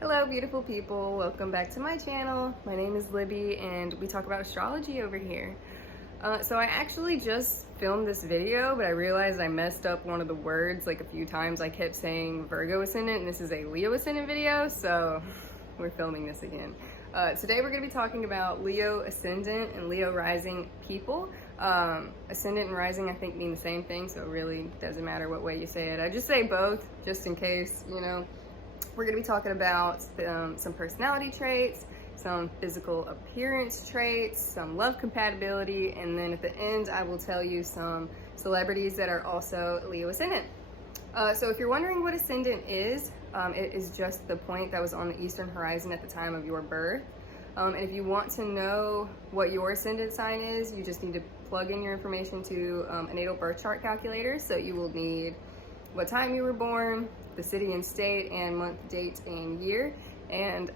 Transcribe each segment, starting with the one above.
Hello beautiful people, welcome back to my channel. My name is Libby and we talk about astrology over here. So I actually just filmed this video, but I realized I messed up one of the words like a few times. I kept saying Virgo Ascendant and this is a Leo Ascendant video, so we're filming this again. Today we're going to be talking about Leo Ascendant and Leo Rising people. Ascendant and Rising I think mean the same thing, so it really doesn't matter what way you say it. I just say both just in case, you know. We're going to be talking about some personality traits, some physical appearance traits, some love compatibility, and then at the end I will tell you some celebrities that are also Leo Ascendant. So if you're wondering what Ascendant is, it is just the point that was on the eastern horizon at the time of your birth. And if you want to know what your Ascendant sign is, you just need to plug in your information to a natal birth chart calculator. So you will need what time you were born, the city and state, and month, date, and year. And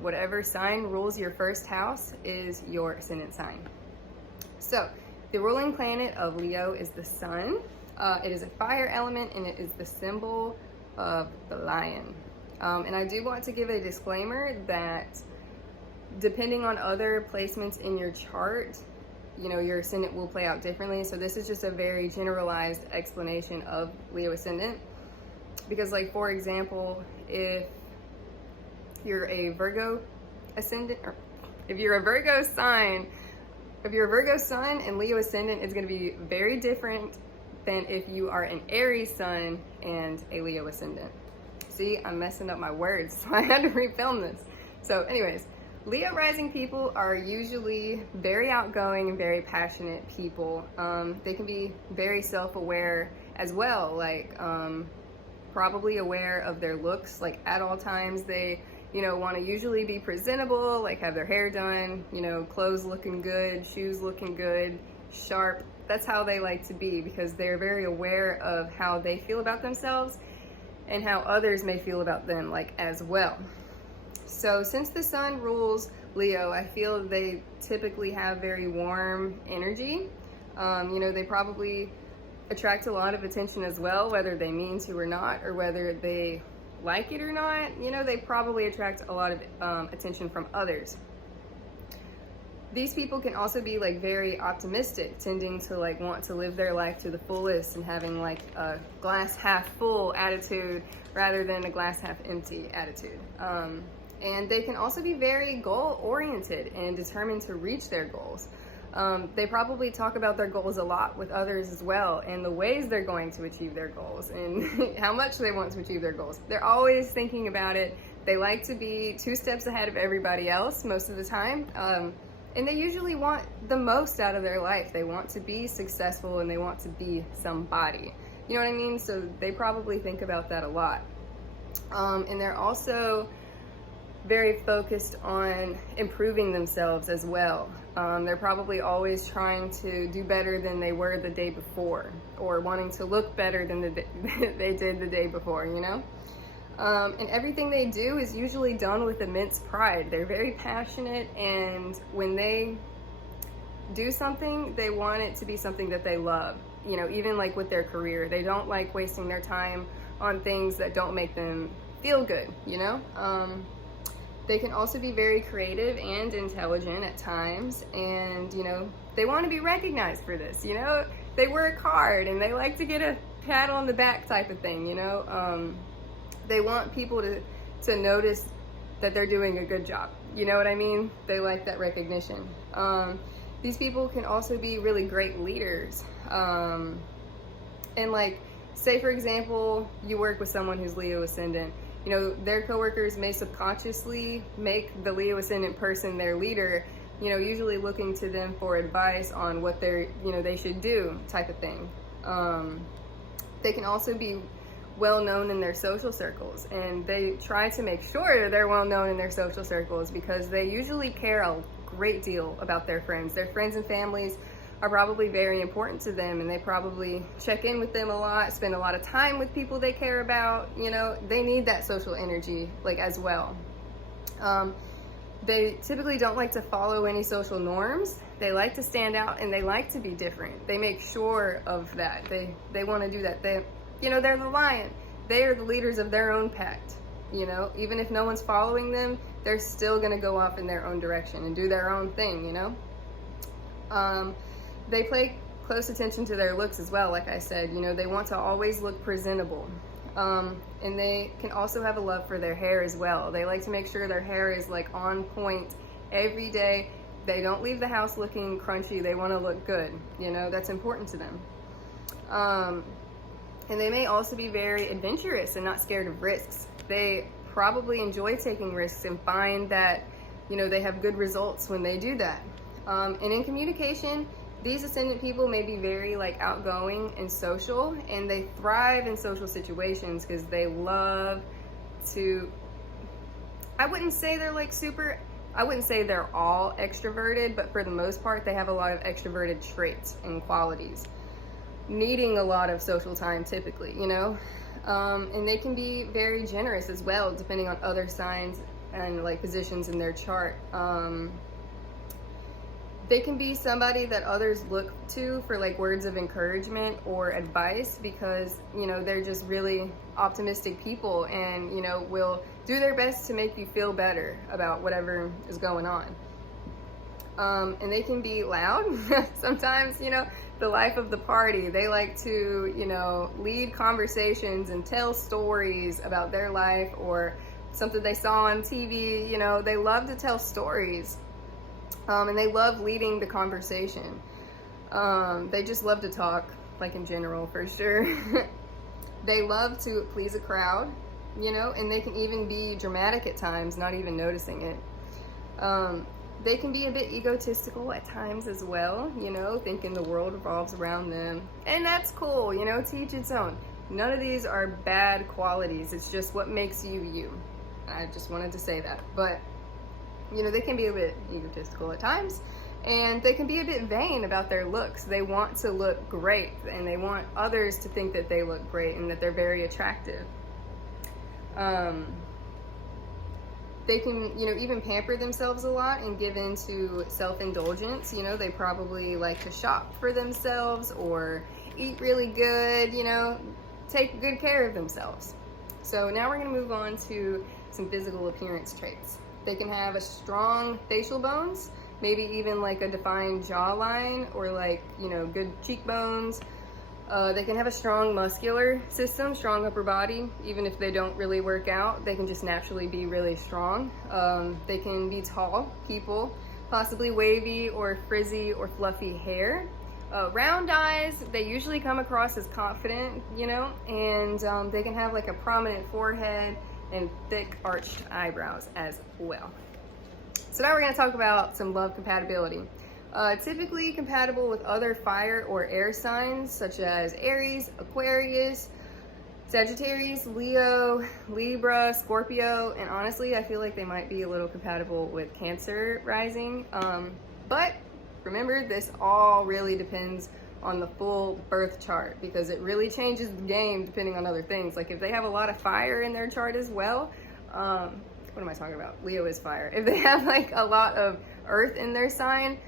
whatever sign rules your first house is your Ascendant sign. So the ruling planet of Leo is the sun. It is a fire element and it is the symbol of the lion. And I do want to give a disclaimer that depending on other placements in your chart, you know, your Ascendant will play out differently. So this is just a very generalized explanation of Leo Ascendant. Because like, for example, if you're a Virgo Ascendant, or if you're a Virgo sign, if you're a Virgo sun and Leo Ascendant, is going to be very different than if you are an Aries sun and a Leo Ascendant. See, I'm messing up my words, so I had to refilm this. So anyways, Leo rising people are usually very outgoing and very passionate people. They can be very self-aware as well, like probably aware of their looks, like at all times. They, you know, want to usually be presentable, like have their hair done, you know, clothes looking good, shoes looking good, sharp. That's how they like to be, because they're very aware of how they feel about themselves and how others may feel about them, like as well. So since the sun rules Leo, I feel they typically have very warm energy. You know, they probably attract a lot of attention as well, whether they mean to or not, or whether they like it or not. You know, they probably attract a lot of attention from others. These people can also be like very optimistic, tending to like want to live their life to the fullest and having like a glass half full attitude rather than a glass half empty attitude. And they can also be very goal oriented and determined to reach their goals. They probably talk about their goals a lot with others as well, and the ways they're going to achieve their goals and how much they want to achieve their goals. They're always thinking about it. They like to be 2 steps ahead of everybody else most of the time. And they usually want the most out of their life. They want to be successful and they want to be somebody. You know what I mean? So they probably think about that a lot. And they're also very focused on improving themselves as well. They're probably always trying to do better than they were the day before, or wanting to look better than they did the day before, you know? And everything they do is usually done with immense pride. They're very passionate, and when they do something, they want it to be something that they love. You know, even like with their career, they don't like wasting their time on things that don't make them feel good, you know? They can also be very creative and intelligent at times, and you know, they want to be recognized for this, you know? They work hard and they like to get a pat on the back type of thing, you know? They want people to notice that they're doing a good job, you know what I mean? They like that recognition. These people can also be really great leaders. And like, say for example, you work with someone who's Leo Ascendant. You know, their coworkers may subconsciously make the Leo Ascendant person their leader, you know, usually looking to them for advice on what they're, you know, they should do type of thing. They can also be well known in their social circles, and they try to make sure they're well known in their social circles because they usually care a great deal about their friends. Their friends and families are probably very important to them, and they probably check in with them a lot, spend a lot of time with people they care about. You know, they need that social energy like as well. They typically don't like to follow any social norms. They like to stand out and they like to be different. They make sure of that. They want to do that. You know, they're the lion. They are the leaders of their own pact. you know? Even if no one's following them, they're still gonna go off in their own direction and do their own thing, you know? They pay close attention to their looks as well, like I said. You know, they want to always look presentable. And they can also have a love for their hair as well. They like to make sure their hair is like on point every day. They don't leave the house looking crunchy. They want to look good. You know, that's important to them. And they may also be very adventurous and not scared of risks. They probably enjoy taking risks and find that, you know, they have good results when they do that. And in communication, these ascendant people may be very like outgoing and social, and they thrive in social situations because they love to, I wouldn't say they're like I wouldn't say they're all extroverted, but for the most part, they have a lot of extroverted traits and qualities, needing a lot of social time typically, you know? And they can be very generous as well, depending on other signs and like positions in their chart. They can be somebody that others look to for like words of encouragement or advice because, you know, they're just really optimistic people and, you know, will do their best to make you feel better about whatever is going on. And they can be loud. Sometimes, you know, the life of the party. They like to, you know, lead conversations and tell stories about their life or something they saw on TV. You know, they love to tell stories. And they love leading the conversation. They just love to talk, like in general, for sure. They love to please a crowd, you know, and they can even be dramatic at times, not even noticing it. They can be a bit egotistical at times as well, you know, thinking the world revolves around them. And that's cool, you know, to each its own. None of these are bad qualities. It's just what makes you you. I just wanted to say that. But you know, they can be a bit egotistical at times, and they can be a bit vain about their looks. They want to look great, and they want others to think that they look great and that they're very attractive. They can, you know, even pamper themselves a lot and give in to self-indulgence. You know, they probably like to shop for themselves or eat really good, you know, take good care of themselves. So now we're going to move on to some physical appearance traits. They can have a strong facial bones, maybe even like a defined jawline or like, you know, good cheekbones. They can have a strong muscular system, strong upper body. Even if they don't really work out, they can just naturally be really strong. They can be tall people, possibly wavy or frizzy or fluffy hair. Round eyes, they usually come across as confident, you know, and they can have like a prominent forehead and thick arched eyebrows as well. So now we're going to talk about some love compatibility. Typically compatible with other fire or air signs such as Aries, Aquarius, Sagittarius, Leo, Libra, Scorpio, and honestly I feel like they might be a little compatible with Cancer rising. But remember, this all really depends on the full birth chart because it really changes the game depending on other things. Like if they have a lot of fire in their chart as well, what am I talking about? Leo is fire. If they have like a lot of earth in their sign,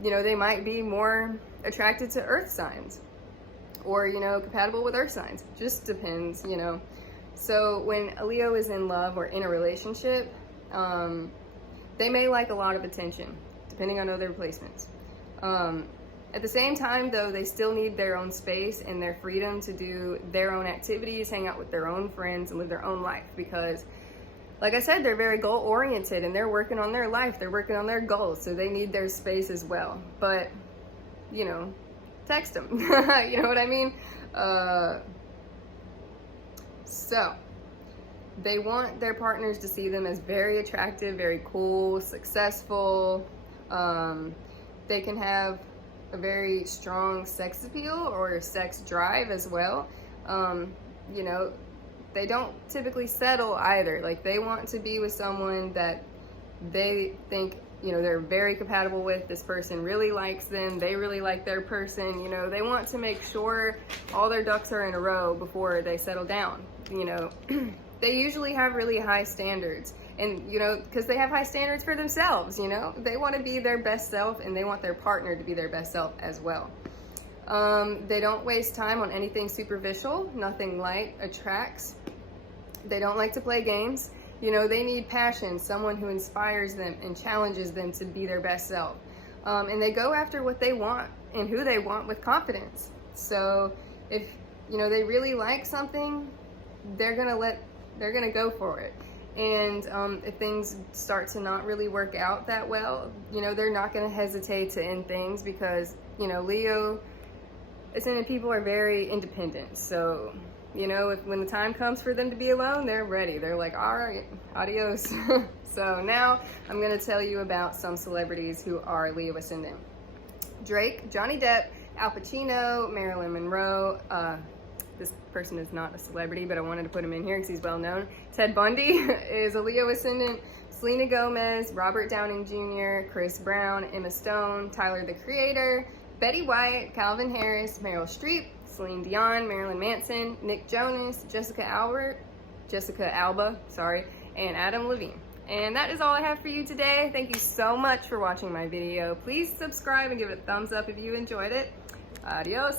you know, they might be more attracted to earth signs or, you know, compatible with earth signs. Just depends, you know. So when a Leo is in love or in a relationship, they may like a lot of attention depending on other placements. At the same time, though, they still need their own space and their freedom to do their own activities, hang out with their own friends, and live their own life. Because, like I said, they're very goal-oriented, and they're working on their life. They're working on their goals, so they need their space as well. But, you know, text them. You know what I mean? So, they want their partners to see them as very attractive, very cool, successful. They can have a very strong sex appeal or sex drive as well. You know, they don't typically settle either. Like they want to be with someone that they think, you know, they're very compatible with. This person really likes them. They really like their person. You know, they want to make sure all their ducks are in a row before they settle down. You know, they usually have really high standards. And, you know, because they have high standards for themselves, you know, they want to be their best self and they want their partner to be their best self as well. They don't waste time on anything superficial. Nothing light attracts. They don't like to play games. You know, they need passion, someone who inspires them and challenges them to be their best self. And they go after what they want and who they want with confidence. So if, you know, they really like something, they're gonna go for it. And if things start to not really work out that well, you know, they're not gonna hesitate to end things, because, you know, Leo Ascendant people are very independent. So, you know, when the time comes for them to be alone, they're ready. They're like, all right, adios. So now I'm gonna tell you about some celebrities who are Leo Ascendant. Drake, Johnny Depp, Al Pacino, Marilyn Monroe. This person is not a celebrity, but I wanted to put him in here because he's well known. Ted Bundy is a Leo Ascendant. Selena Gomez, Robert Downing Jr., Chris Brown, Emma Stone, Tyler the Creator, Betty White, Calvin Harris, Meryl Streep, Celine Dion, Marilyn Manson, Nick Jonas, Jessica Alba, and Adam Levine. And that is all I have for you today. Thank you so much for watching my video. Please subscribe and give it a thumbs up if you enjoyed it. Adios.